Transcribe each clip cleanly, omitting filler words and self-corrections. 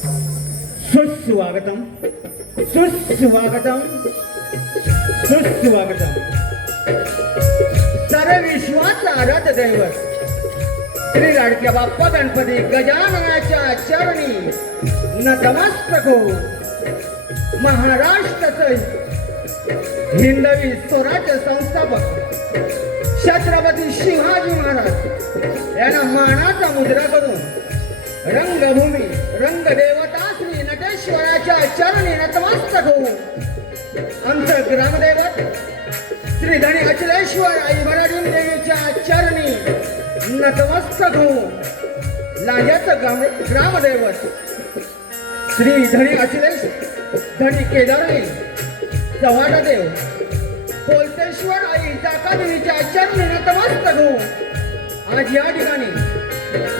सुस्वागतम सुस्वागतम सुस्वागतम। सर्व विश्वाचा आराध्य दैवत श्री लाडक्या बाप्पा गणपती गजाननाच्या चरणी नतमस्तक हो। महाराष्ट्राचं हिंदवी स्वराज्य संस्थापक छत्रपती शिवाजी महाराज यांना मानाचा मुद्रा करून रंगभूमी रंगदेवता श्री नटेश्वराच्या चरणी नतमस्तक हो। आमचं ग्रामदैवत श्री धनी अचलेश्वर आई भराडीन देवीच्या चरणी नतमस्तक हो। लांज्याचं ग्रामदैवत श्री धनी अचलेश धनी केदारली चव्हाटदेव पोलतेश्वर आई जाकादेवीच्या चरणी नतमस्तक हो। आज या ठिकाणी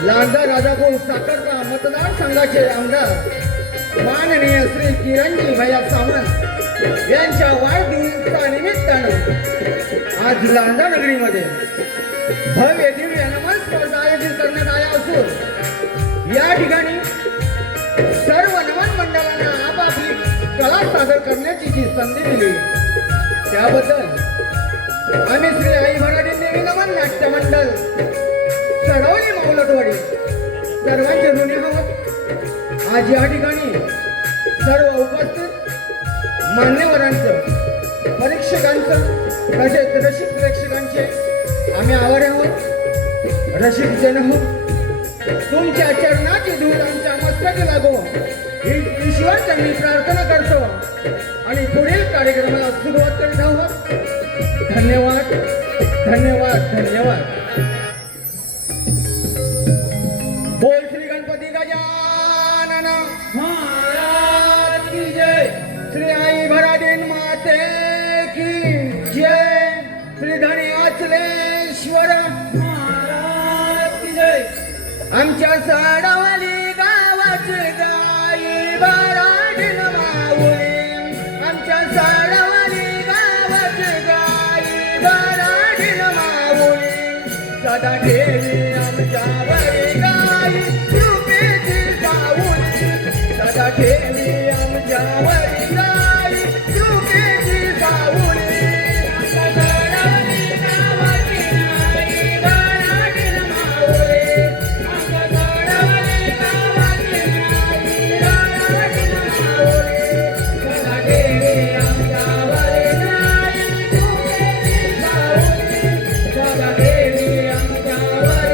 लांजा राजापूर साखरका मतदारसंघाचे आमदार माननीय श्री किरणजी भैया सामंत यांच्या वाढदिवसा निमित्तानं आज लांजा नगरीमध्ये भव्य दिव्य नमन स्पर्धा आयोजित करण्यात आल्या असून या ठिकाणी सर्व नमन मंडळांना आपापली कला सादर करण्याची जी संधी दिली त्याबद्दल आम्ही श्री आई भराडी देवी नमन नाट्य मंडळ चढवली माऊलटवाडी सर्वांचे ऋणी आहोत। आज या ठिकाणी सर्व उपस्थित मान्यवरांचं परीक्षकांचं तसेच रसिक प्रेक्षकांचे आम्ही आभारी आहोत। रसिक जन हो तुमच्या चरणाची धूळ आमच्या मस्तकी लागो ही ईश्वर मी प्रार्थना करतो आणि पुढील कार्यक्रमाला सुरुवात करीत आहोत। धन्यवाद धन्यवाद धन्यवाद। बोल श्री गणपती गजानन महाराज की जय। श्री आई भराडीन माते की जय। श्री धनी अचलेश्वर महाराज की जय। आमच्या साडावली गावाची गाई भराडीन माऊली आमच्या साडावली गावाची गाई भराडीन माऊली सदा ठेवी आमच्यावरी गाई कृपेची सावली सदा ठेवी आमच्यावरी गाई कृपेची सावली आमच्या साडावली गावाची गाई भराडीन माऊली आमच्या साडावली गावाची गाई भराडीन माऊली सदा ठेवी आमच्यावरी गाई कृपेची सावली सदा ठेवी आमच्यावरी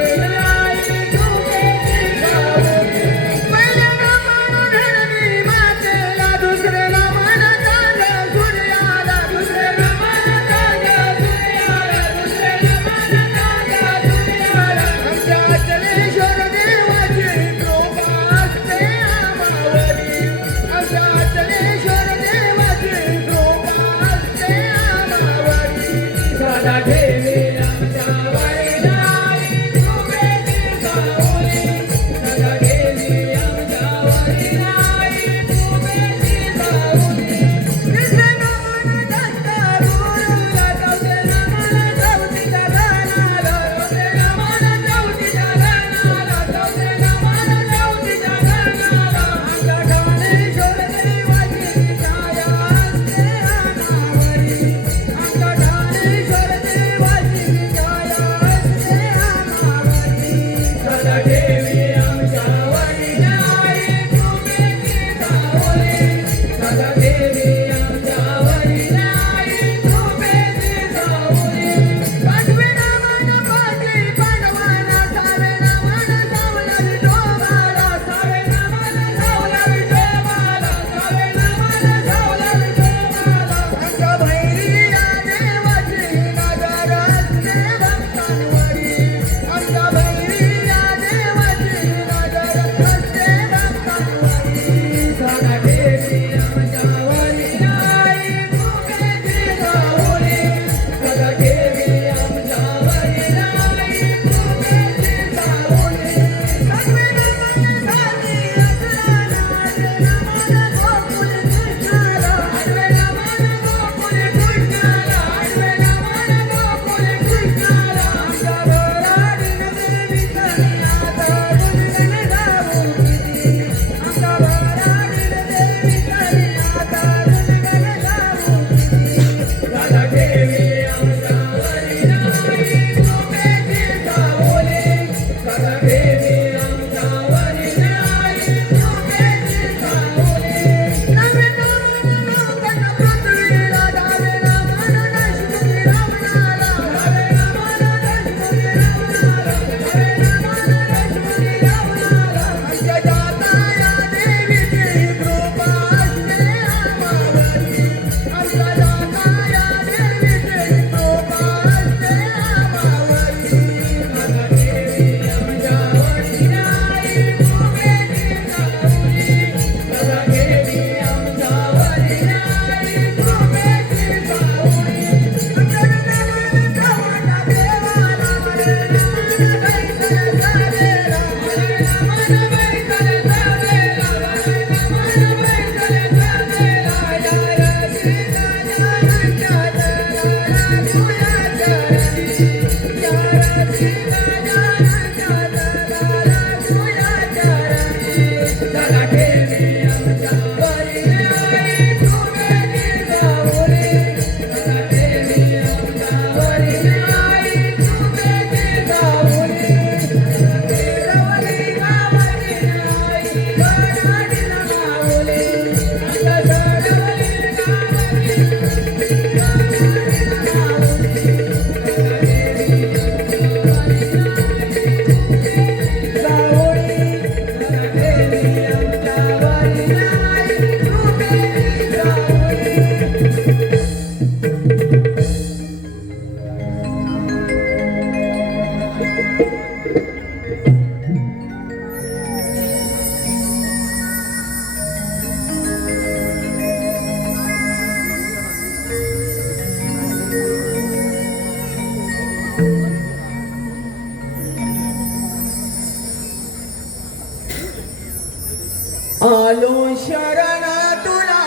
आलो शरण तुला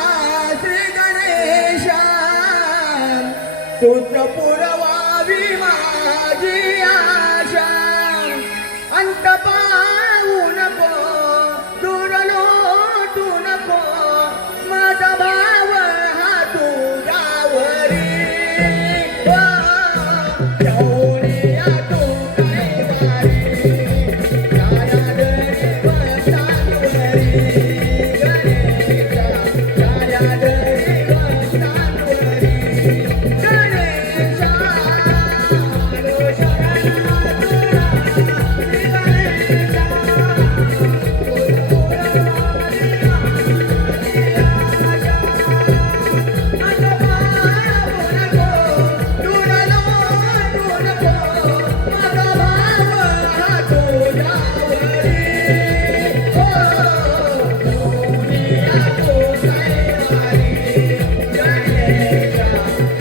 श्री गणेशा, तूच पुरवावी माझी आशा. अंत पाहू नको, दूर लोटू नको, माझा भाव हा तुझ्यावरी. येऊनिया तू कैवारी, छाया दरी वस्तांवरी. गणेशा छाया दरी वस्तांवरी. गणेशा आलो शरण तुला श्री गणेशा, तूच पुरवावी माझी आशा. अंत पाहू नको, दूर लोटू नको, माझा भाव हा तुझ्यावरी. येऊनिया तू कैवारी, गणेशा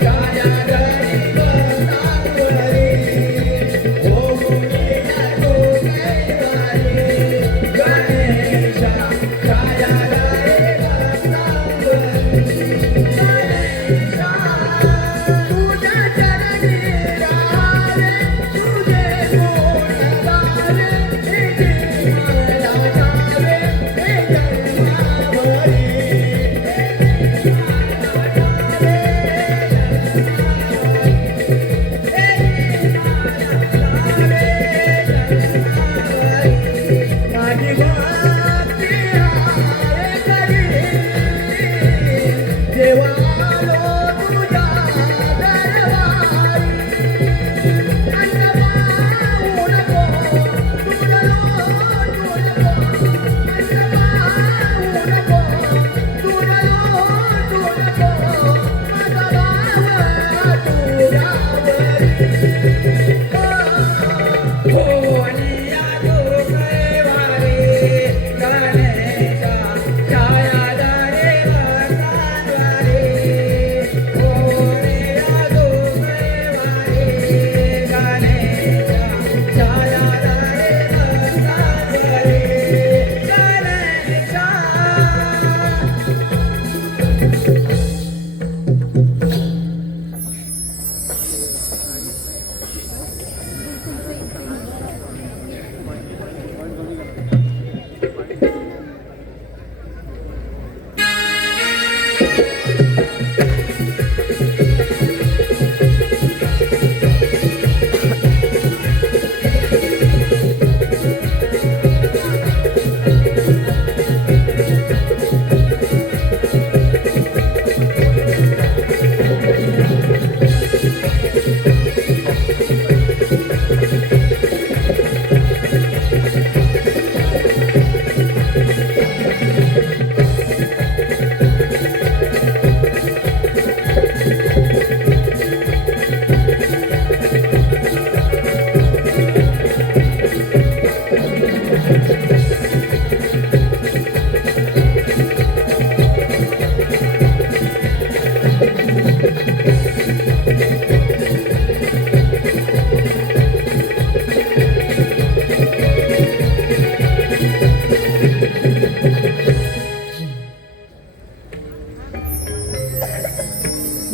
छाया दरी वस्तांवरी. येऊनिया तू कैवारी, गणेशा छाया दरी वस्तांवरी. गणेशा तुझ्या चरणी राहावे, तुझे गुण गावे, हे जीवाला जावे, हे जन्मावरी. माझी भक्ती हाय करी, देवा आलो तुझ्या दरबारी. अंत पाहू नको, दूर लोटू नको, अंत पाहू नको, दूर लोटू नको, माझा भाव हा तुझ्यावरी. येऊनिया तू कैवारी, गणेशा छाया दरी वस्तांवरी. येऊनिया तू कैवारी, गणेशा छाया दरी वस्तांवरी. गणेशा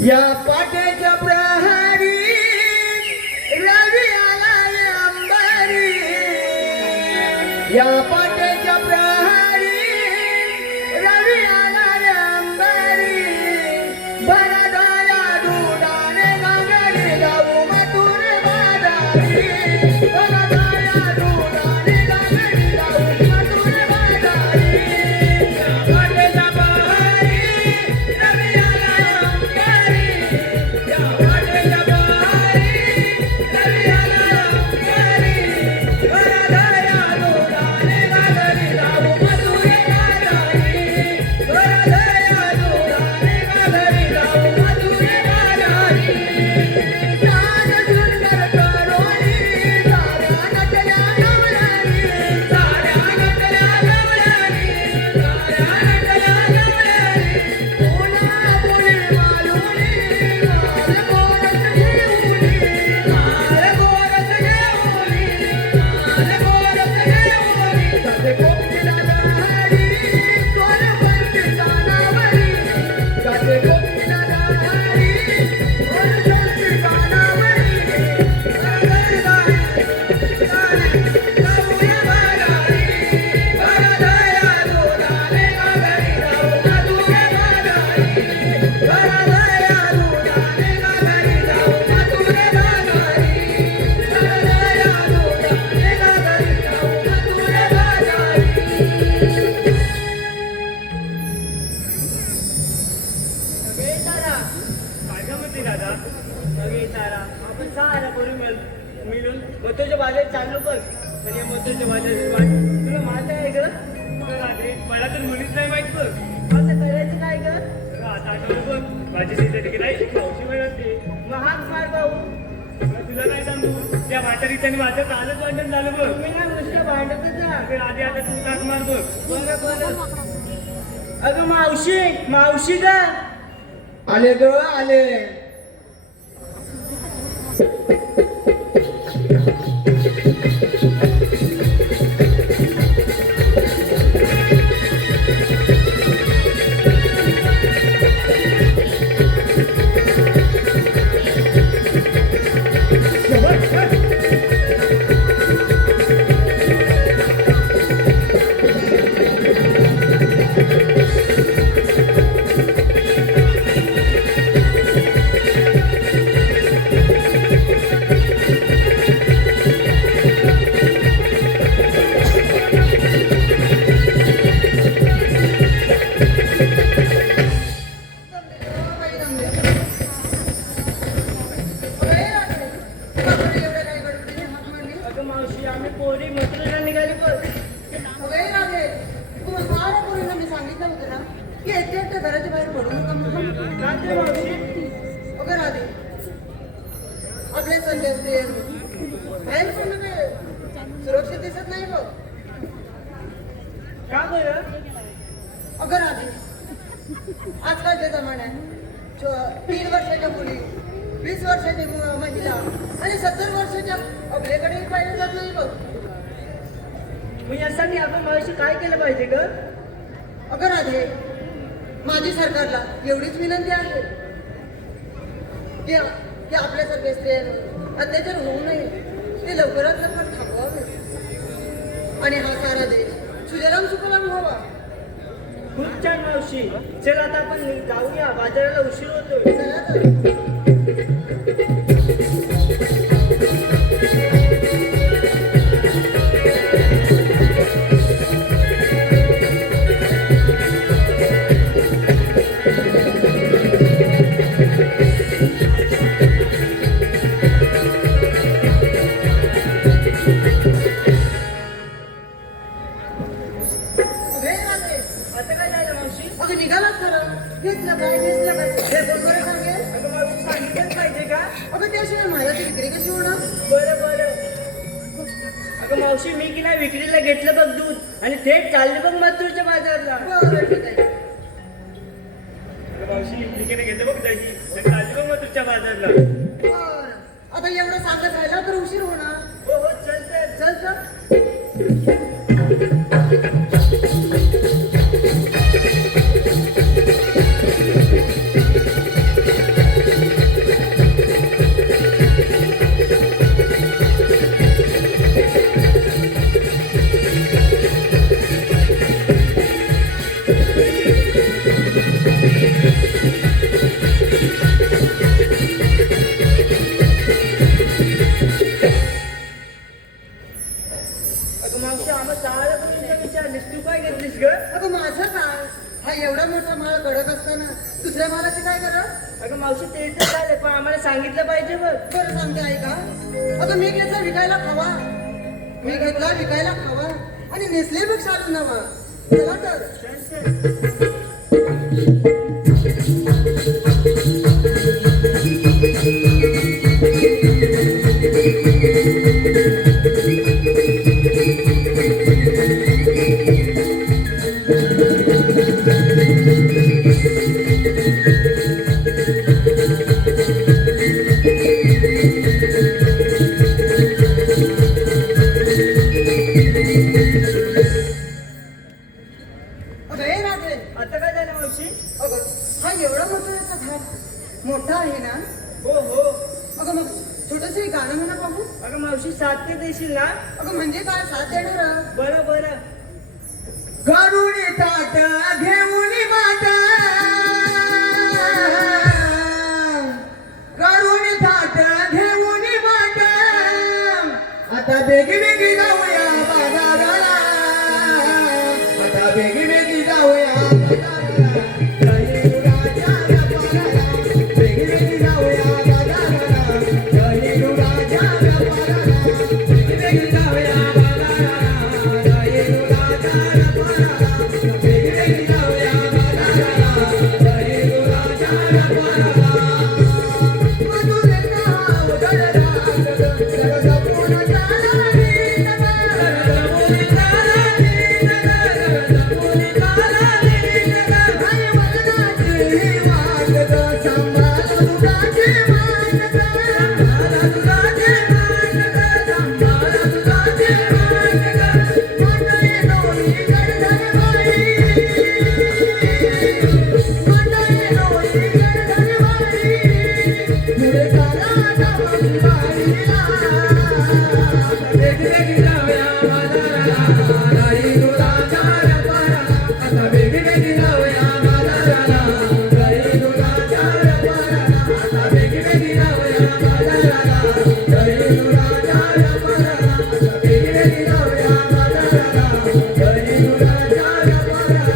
या पाट्याच्या प्रहरी रवी आलाय अंबरी. या पाट्याच्या प्रहरी रवी आलाय अंबरी. भरदया दुधाने घागरी जाऊ मथुर बाजारी. भरदया दुधाने घागरी जाऊ मथुर बाजारी. या पाट्याच्या प्रहरी रवी आलाय अंबरी. या पाट्याच्या प्रहरी रवी आलाय अंबरी. भरदया दुधाने घागरी जाऊ मथुर बाजारी. भरदया दुधाने घागरी जाऊ मथुर बाजारी. छान सुंदर तरुणी साऱ्या नटल्या नवऱ्यानी. साऱ्या नटल्या नवऱ्यानी. साऱ्या नटल्या नवऱ्यानी. मुला मुली मालुनी माल गोरस घेऊनी. माल गोरस घेऊनी. माल गोरस घेऊनी. जाते कोकिला लहरी मास्टरच्या माझ्या वाट तुला माहिती आहे ग मला तर मुलीच नाही माहित बघ असं करायचं काय ग आता आठवलं बघ माझी शेजारी नाही एक मावशी मिळते महाग मार भाऊ तुला नाही सांगू त्या म्हातारी त्यांनी माझं कालच भांडण झालं बघ मी ना नुसतं भांडतच जा आधी आता तू काक मार बघ अगं मावशी मावशी ग आले ग आले आपले संदेश सुरक्षित दिसत नाही बघ का बरं अगं राधे आजकालच्या जमान्यात 3 वर्षाच्या मुली 20 वर्षाची महिला आणि 70 वर्षाच्या आपल्याकडे पाहिलं जात नाही बघ मग यासाठी आपण माझ्याशी काय केलं पाहिजे ग अगं राधे माझी सरकारला एवढीच विनंती आहे की आपल्यासारख्या स्त्रियांवर अत्याचार होऊ नये ते लवकरात लवकर थांबवावे आणि हा सारा देश सुजलाम सुफलाम व्हावा खूप छान मावशी चल आता आपण जाऊया बाजाराला उशीर होतोय चला तर मावशी मी की नाही विक्रीला घेतलं बघ दूध आणि थेट चालले बघ मथुरच्या बाजारला मावशी विक्रीला घेतलं बघ दही चालली बघ मथुरच्या बाजारला आता एवढं सांगत राहिला तर उशीर होणार हो हो चल चल दुसऱ्या मालाची काय करा अगं मावशी ते तर चालेल पण आम्हाला सांगितलं पाहिजे बघ बरं सांगते आहे का अगं मी घेतला विकायला खावा मी घेतला विकायला खावा आणि नेसले बघ चालू नवा चला तर मोठा आहे ना हो हो अगं मग छोटस गाणं म्हणा पाहू अगं मावशी साथ ते देशील ना अगं म्हणजे काय साथ देणार बरं बरं गाडून ताट घेऊन माट गाडून ताट घेऊन माट आता बेगी बेगी जाऊया बाजाराला आता बेगी बेगी जाऊया जाऊया आता वेगी वेगी लावूया बाजाराला दही दुधाच्या व्यापाराला आता वेगी वेगी लावूया बाजाराला दही दुधाच्या व्यापाराला आता वेगी वेगी लावूया बाजाराला दही दुधाच्या व्यापाराला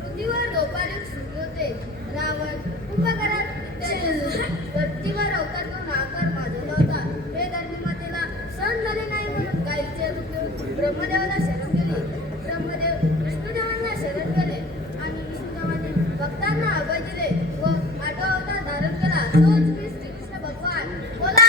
पृथ्वीवर दोपारी सुरू होते रावण उपकरात धरतीवर अवतार करून आकार माजवला होता. हे धर्मीमातेला सहन झाले नाही म्हणून गायीचे रूप घेऊन ब्रह्मदेवाला शरण गेले. ब्रह्मदेव विष्णुदेवांना शरण गेले आणि विष्णुदेवाने भक्तांना अभय दिले व आठवा अवतार धारण केला. तोच श्रीकृष्ण भगवान. बोला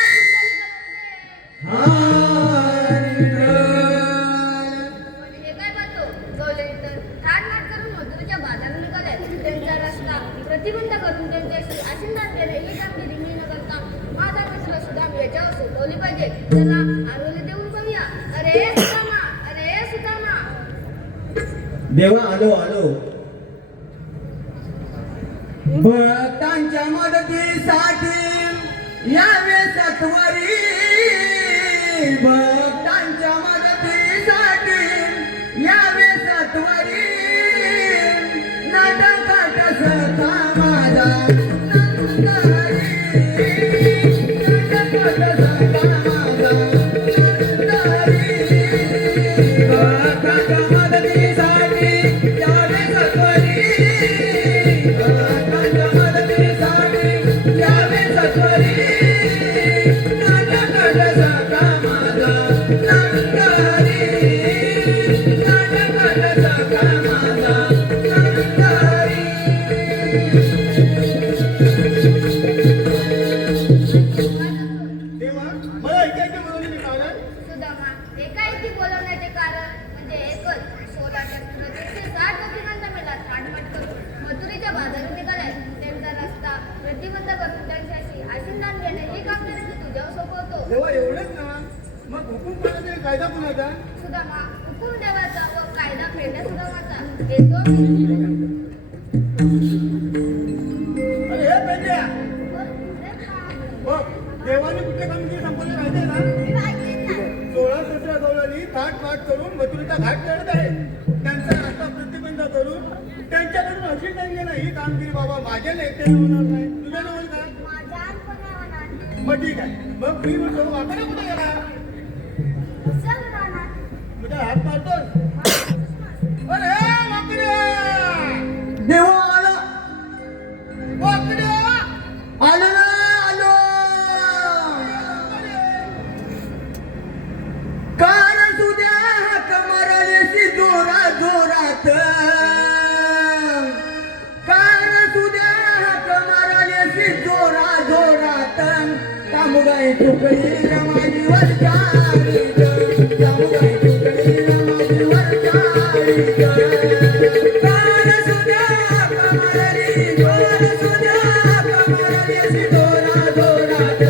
हे काय बातो गवले तर ठाणमाट करून मथुरेच्या बाजारात निघाले. त्यांचा रस्ता प्रतिबंध करून त्यांच्याशी आशीर्वाद केले. ही कामगिरी मी न करता माझा मित्र सुदाम याच्यावर सोडवली पाहिजे. त्याला आरोग्य देऊन पाहूया. अरे सुदामा, अरे सुदामा. देवा आलो आलो भक्तांच्या मदतीसाठी यावे सत्वरी भक्तांच्या मदतीसाठी यावे सत्वरी नाटकाट सखा माझा नंदहरी नाटकाट सखा माझा नंदहरी भक्तांच्या मदतीसाठी यावे सत्वरी भक्तांच्या मदतीसाठी यावे सत्वरी नाटकाट सखा माझा नंदहरी नाटकाट सखा माझा नंदहरी तेव्हा मला ऐकायचं म्हणून मी कारण सुदामा एकाएकी बोलवण्याचे कारण म्हणजे एकच 1660 गोपिकांचा मेला ठाणमाट करून मथुरेच्या बाजारात निघाले. त्यांचा रस्ता प्रतिबंध करून त्यांच्याशी आशीर्वाद घेणे ही कामगिरी मी तुझ्यावर सोपवतो. तेव्हा एवढंच ना मग हुकूम कोणाचा कायदा कुणाचा सुदामा हुकूम देवाचा व कायदा फेडण्या सुदामाचा. येतो अरे हे पेंड्या बघ देवाने कुठल्या कामगिरी संपवली माहिती आहे ना 16-17 गवळणी थाट करून मथुरेचा घाट चढत आहे. त्यांचा रस्ता प्रतिबंध करून त्यांच्याकडून आशीर्वाद घेणं ही कामगिरी बाबा माझ्या एकट्याने होणार नाही. तुझ्या होईल का? माझ्या अनपणा होणार. मग ठीक आहे. मग मी म्हणतो वाकडा कुठे गेला चल राणा. म्हणजे हात मारतोस. अरे वाकड्या देवा आला वाकड्या आलो ना आलो कारण सुद्या हाक मारल्याशी जोरा जोरात जामुगाई ठोकली रमाजी वर चारी ग जामुगाई ठोकली रमाजी वर चारी ग कान सुद्या कमरली ढोल सुद्या कमरली अशी दोरा दोरात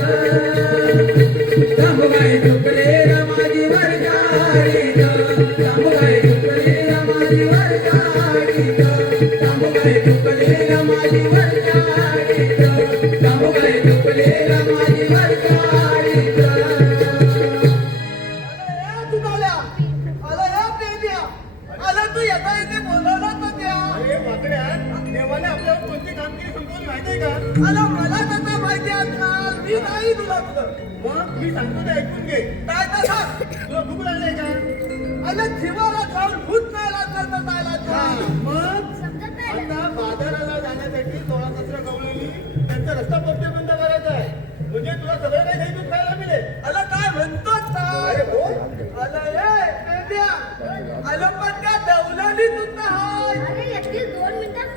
जामुगाई ठोकली रमाजी वर चारी ग जामुगाई ठोकली रमाजी वर चारी ग जामुगाई ठोकली रमाजी वर चारी ग जामुगाई ठोकली रमाजी वर चारी ग तू येता येते बोलवलं तर त्या अरे माकड्या देवाने आपल्याला कोणती कामगिरी संपवली माहितीये का अरे मला कसं माहिती असणार मी नाही तुला मग मी सांगतो ते ऐकून घे काय तर सांग तुला भूक लागली का अरे जीवाला जाऊन भूत नाही लागलं तर जायला मग समजत नाही आता बाजाराला जाण्यासाठी तोळा कचरा गवळली त्यांचा रस्ता पट्टे बंद करायचा आहे म्हणजे तुला सगळं काही नाही दूध खायला मिळेल अला काय म्हणतो अरे हो अला ए बेब्या अला पण त्या दौलानी तुझा हाय अरे येतील 2 मिनिटात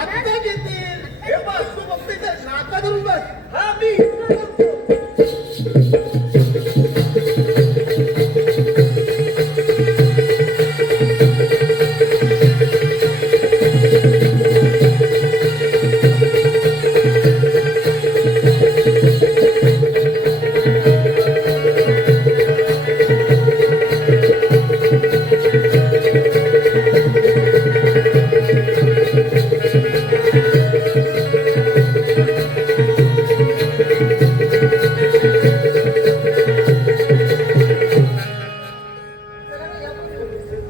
आता येतील हे बस तू फक्त इथे नाका धरून बस हा मी तुला सांगतो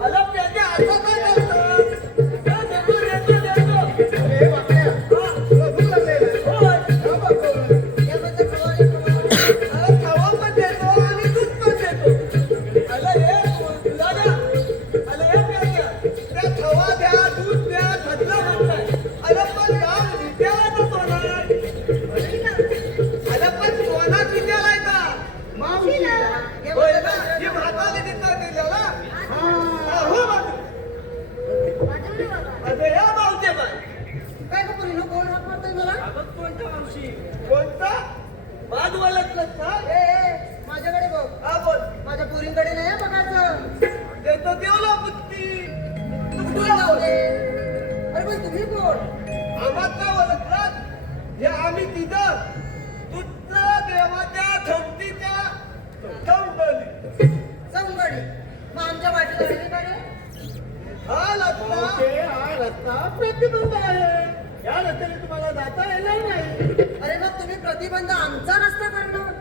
अला प्याच्या आता काय करतो काय देतो देतो देतो अरे बापरे तुला भूक लागली होय हा बघ यामध्ये खवाडी अरे खवा पण देतो आणि दूध पण देतो अला हे तुला ना अला हे प्याच्या त्या खवा द्या दूध द्या खतला म्हणताय अला पण काम विद्याला तर तोणार अला पण सोना कितीला आहे का मावशीला होय ना ही भाताने तिथं दिलेला हो बाबा वाजवली बाबा अरे या मावते बाय काय का पुरीनो कोण हात मारतोय मला अगं कोणता मावशी कोणता बाजवाल्यातलं का माझ्याकडे बघ हा बोल माझ्या पुरींकडे नाही हं बघायचं देतो देवला बुद्धी तू तुला लावले अरे पण तुम्ही कोण आम्हाला ओळखलात हे आम्ही तिथं तुझं देवाच्या धमतीच्या दौंडली चौंगडी मग आमच्या वाटेला राहिली का रे हा रस्ता प्रतिबंध आहे या रस्त्याने तुम्हाला जाता येणार नाही अरे मग तुम्ही प्रतिबंध आमचा रस्ता करणार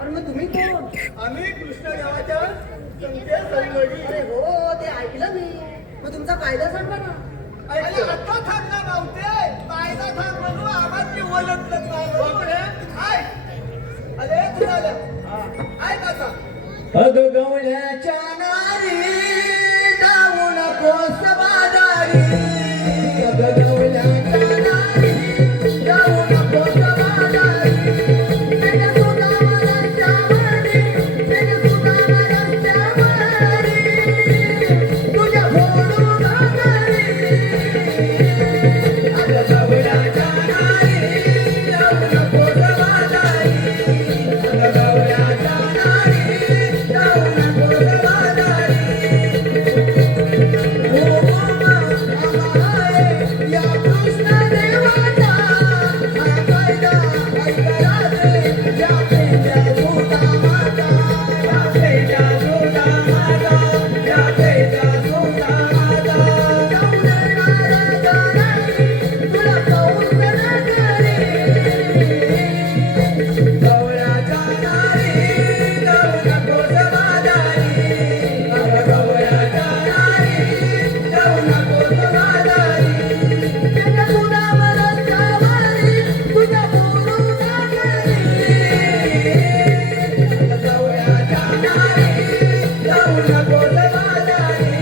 अरे मग तुम्ही कोण आम्ही कृष्णदेवाच्या संते संगडी अरे हो ते ऐकलं मी मग तुमचा कायदा सांगा ना अरे आता थांबला मावते कायदा थांब म्हणू आम्हाला ओळखलं काय अरे तुला काय कसा अग गवळ्याच्या नारी जाऊ नकोस बाजारी अग गवळ्याच्या नारी जाऊ नकोस बाजारी त्याच्या सुदामाच्या वारी त्याच्या सुदामाच्या वारी तुझ्या फोडू बाजारी अग गवळ्याच्या नारी जाऊ नकोस बाजारी अग गवळ्याच्या नारी जाऊ नकोस बाजारी या कृष्ण देवाचा हा कायदा ऐकला रे या पेंड्या सुदा माता या पेंड्या सुदा माता या पेंड्या सुदा माता गवळणारा गाणी तुला कौल करे गवळ्याच्या नारी जाऊ नकोस बाजारी अगं गवळ्याच्या नारी जाऊ नकोस बाजारी त्याच्या सुदामाच्या वारी तुझ्या पोरू नागरी गवळ्याच्या नारी जाऊ नकोस बाजारी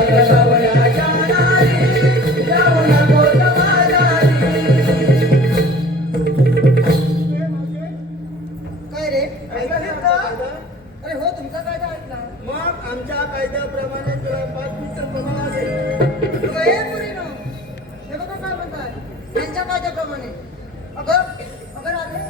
अगं गवळ्याच्या नारी जाऊ नकोस बाजारी काय रे ऐकलं का? अरे हो तुमचा कायदा ऐकला मग आमच्या कायद्याप्रमाणे तुला 5 मीटर प्रमाणात आहे. तुला हे पुरीनो हे बघा काय म्हणतात त्यांच्या कायद्याप्रमाणे अगं अगं राधे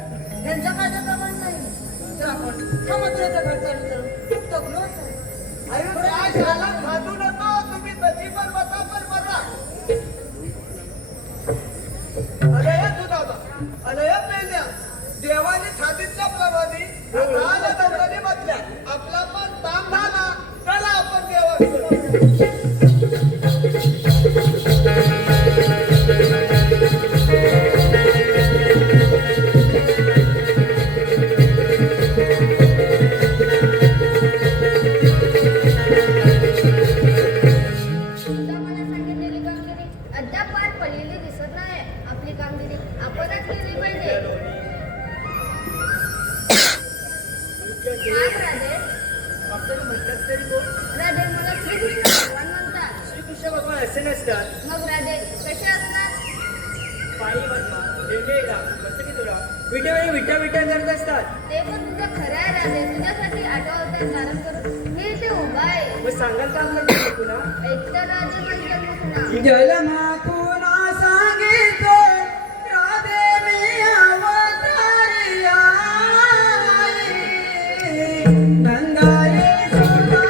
असे नसतात. मग राधे कसे असतात? पायी बसवा, रेल्वे का, मस्त की तुला विटेवेळी विटा विटा करत असतात. ते पण तुझं खरं आहे राधे. तुझ्यासाठी आठवतात धारण करून मी इथे उभा आहे. मग सांगाल का आपल्याला पुन्हा? एकतर राधे म्हणजे मुखना. जलमाकुना सांगितो राधे मी अवतारी आई. नंदारे सोना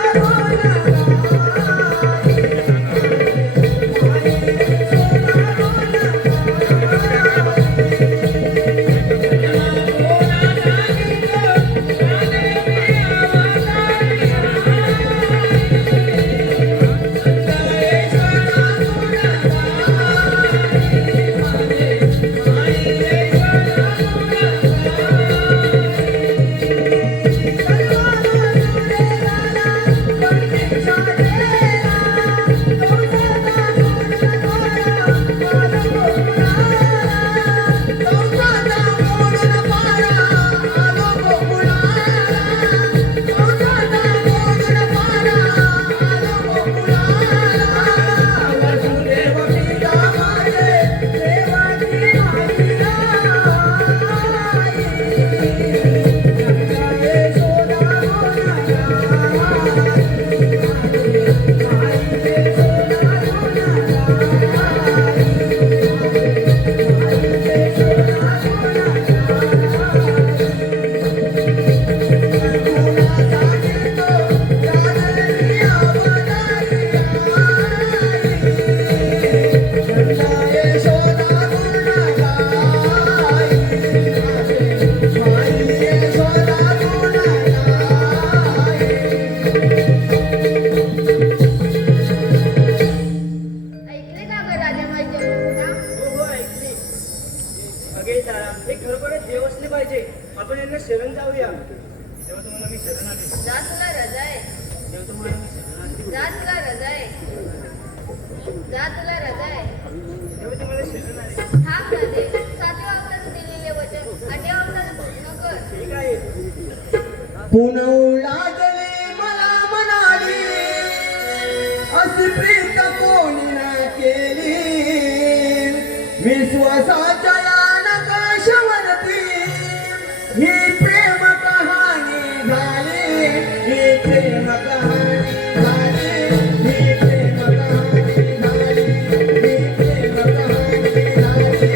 ऐकले का गं राधे म्हणजे मुखना? हो ऐकली. अगे तारा हे खरोखरच देव असले पाहिजे. आपण यांना शरण जाऊया. तेव्हा तुम्हाला मी शरण आले. जा तुला रजा आहे. तेव्हा तुम्हाला मी शरण आले. जा तुला रजा आहे. जा तुला रजा आहे. तेव्हा तुम्हाला शरण आले. थांब राधे. 7व्या अवतारात दिलेले वचन 8व्या अवतारात पूर्ण कर. ठीक आहे. पुनव लागले मला म्हणाली अशी प्रीत कोणी न केली. विश्वासाच्या या नकाशावरती ही प्रेम कहाणी झाली. ही प्रेम कहाणी झाली. ही प्रेम कहाणी झाली. ही प्रेम कहाणी झाली.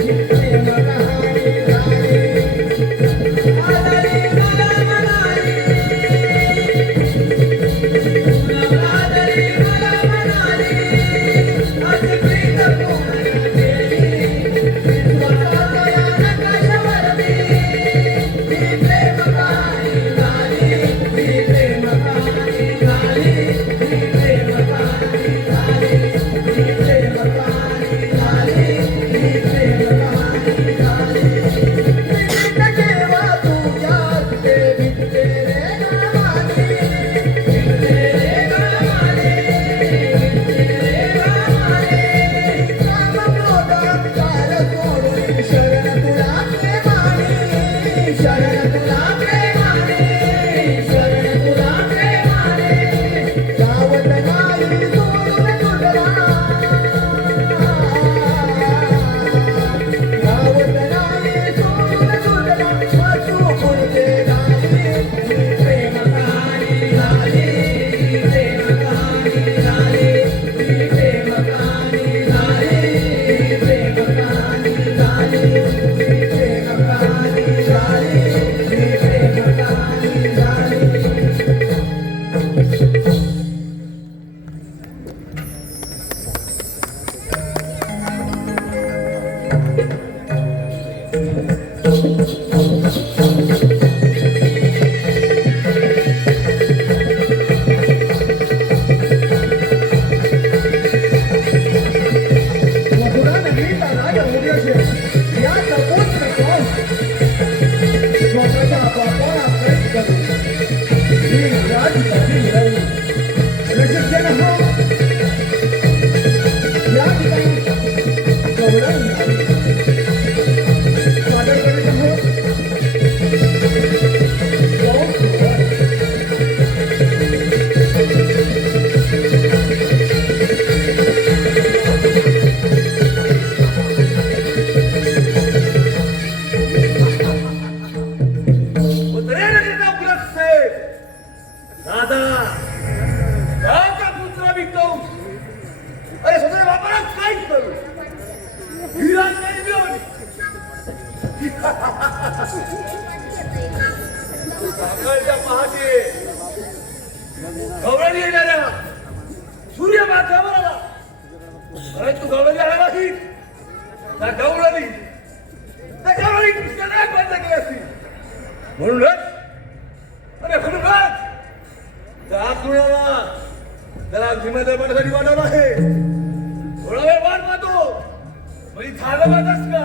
ही प्रेम कहाणी झाली. आदरी मला म्हणाली आदरी मला म्हणाली अशी प्रीत कोणी केली. सकाळच्या पहाटे गवळणी येणाऱ्या सूर्य माथ्यावर आला. परंतु गवळणी आला नाही. त्या गवळणी कृष्णाने बंद केली असती. म्हणूनच त्या कुणाला त्याला जिम्मेदार बनण्यासाठी वाढवलं आहे. थोडा वेळ वाट पाहतो म्हणजे झालं माझाच का.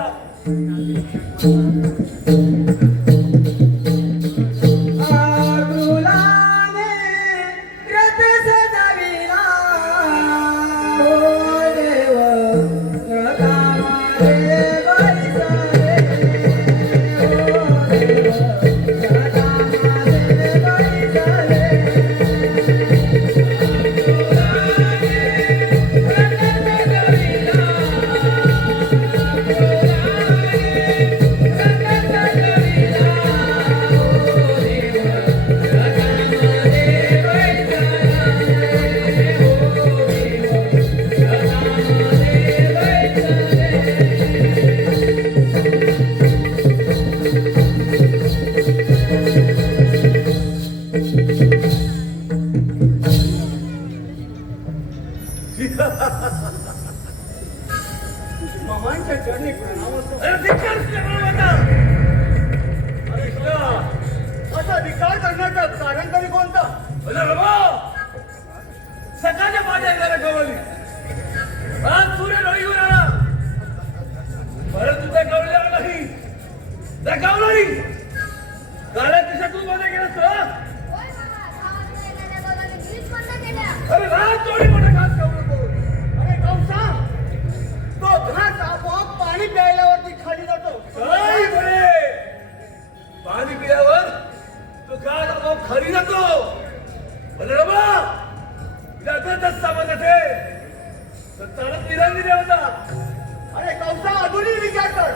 मामांच्या चरणी प्रणाम असो. असा विकार करण्याचं कारण तरी कोणतं? सकाळच्या पाठी येणाऱ्या गवळणी आज सूर्य डोळीवर आला. परंतु त्या गवळल्याला नाही. त्या गवळणी गाड्या दिशातून बंद केलं असतं. होय बाबा, 6 वाजता येणाऱ्या बोलाने मीच बंद केल्या. अरे रात थोडी मोठा घास गवळण बोल. अरे कंसा, तो घास आपोआप पाणी प्यायल्यावरती खाली जातो. काय बरे पाणी पिल्यावर तो घास आपोआप खाली जातो. बलरामा जगातच सामान असेल तर चालत निरांगी देवता. अरे कंसा, अजूनही विचार कर.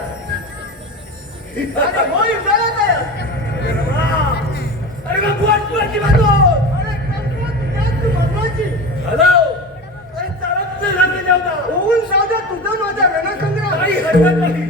अरे होय जळत आहे. अरे मग बुवाची बाजू. अरे कंसा, तुझ्यात महत्वाची. हॅलो अरे चालत निरांगी देवता. होऊन जाऊ दे तुझं माझा रणसंग्राम. काही हरकत नाही.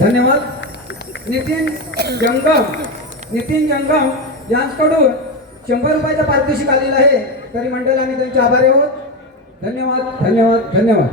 धन्यवाद. नितीन जंगम यांच्याकडून 100 रुपयाचा पारितोषिक आलेला आहे. तरी मंडळ आम्ही त्यांचे आभारी आहोत. धन्यवाद.